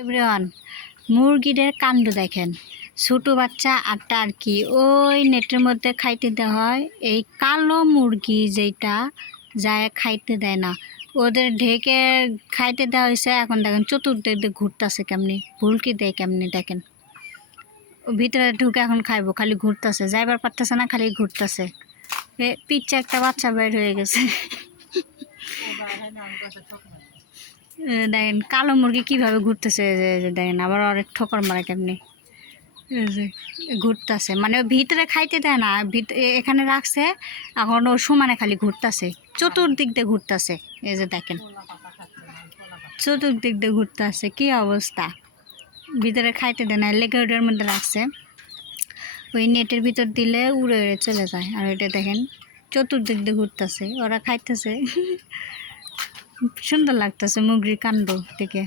Everyone, মুরগিদের কাণ্ড দেখেন। ছোট বাচ্চা আটটা আর কি ওই নেটের মধ্যে খাইতে দেওয়া হয়। এই কালো মুরগি যেটা যায় খাইতে দেয় না, ওদের ঢেকে খাইতে দেওয়া হয়েছে। এখন দেখেন চতুর্দিক দিয়ে ঘুরতেছে কেমনি, ভুলকি দেয় কেমনি দেখেন। ভিতরে ঢুকে এখন খাইবো, খালি ঘুরতেছে, যাইবার পারতেছে না, খালি ঘুরতেছে। পিচ্ছে একটা বাচ্চা বের হয়ে গেছে। দেখেন কালো মুরগি কিভাবে ঘুরতেছে, দেখেন আবার অনেক ঠোকর মারে কেমনি ঘুরতেছে, মানে ভিতরে খাইতে দেয় না, এখানে রাখছে। এখন ও সমানে খালি ঘুরতেছে, চতুর্দিক দিয়ে ঘুরতেছে। এই যে দেখেন চতুর্দিক দিয়ে ঘুরতেছে, কি অবস্থা। ভিতরে খাইতে দেয় না, লেগে ওটার মধ্যে রাখছে। ওই নেটের ভিতর দিলে উড়ে উড়ে চলে যায়। আর এটা দেখেন চতুর্দিক দিয়ে ঘুরতেছে, ওরা খাইতেছে। সুন্দর লাগতেছে মুরগির কাণ্ড থেকে।